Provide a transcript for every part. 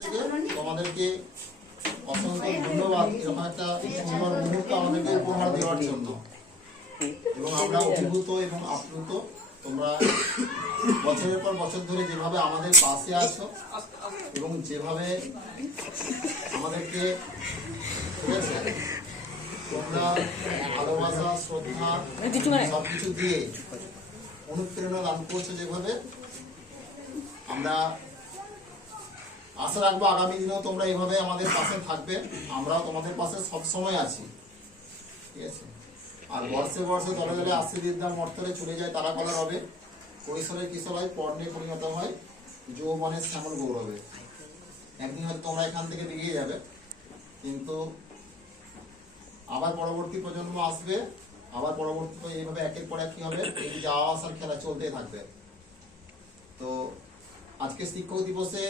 তোমাদেরকে অসংখ্য ধন্যবাদ এরকম একটা সুন্দর মুহূর্ত আমাদেরকে উপহার দেওয়ার জন্য। এবং আমরা অভিভূত এবং আপ্লুত। তোমরা বছরের পর বছর ধরে যেভাবে আমাদের পাশে আছো এবং যেভাবে আমাদেরকে তোমরা ভালোবাসা, শ্রদ্ধা সবকিছু দিয়ে অনুপ্রেরণা দান করছো, যেভাবে আমরা আশা রাখবো আগামী দিনেও তোমরা এইভাবে আমাদের পাশে থাকবে। আমরাও তোমাদের পাশে সবসময় আছি, ঠিক আছে। আর বর্ষে বর্ষে দলে দলে আসছে বিদ্যা মর্তরে চলে যায় তারা কলা রবে, কৈশোরের কিশোর হয় পর্ণে পরিণত হয় যৌবনের শ্যামল গৌরবে। একদিন হয়তো তোমরা এখান থেকে বেরিয়ে যাবে, কিন্তু আবার পরবর্তী প্রজন্ম আসবে, আবার পরবর্তী এইভাবে একের পর এক কি হবে, এই যাওয়া আসার খেলা চলতেই থাকবে। তো আজকে শিক্ষক দিবসে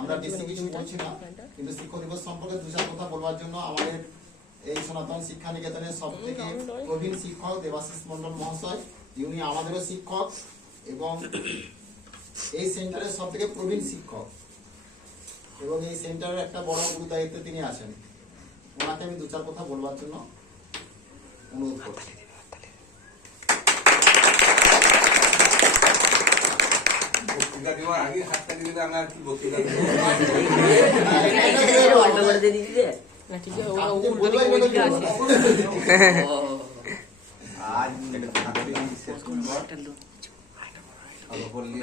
আমরা বেশি কিছু বলছি না, কিন্তু শিক্ষক দিবস সম্পর্কে দু চার কথা বলবার জন্য আমাদের এই সনাতন শিক্ষা নিকেতনের সব থেকে প্রবীণ শিক্ষক দেবাশিস মন্ডল মহাশয়, যিনি আমাদেরও শিক্ষক এবং এই সেন্টারের সব থেকে প্রবীণ শিক্ষক এবং এই সেন্টারের একটা বড় গুরু দায়িত্বে তিনি আছেন। ওনাকে আমি দু চার কথা বলবার জন্য অনুরোধ করছি। বক্তৃতা দেওয়ার আগে হাতটা দিলে আমি আর কি বক্তৃতা দেবো। আজ ভালো বললি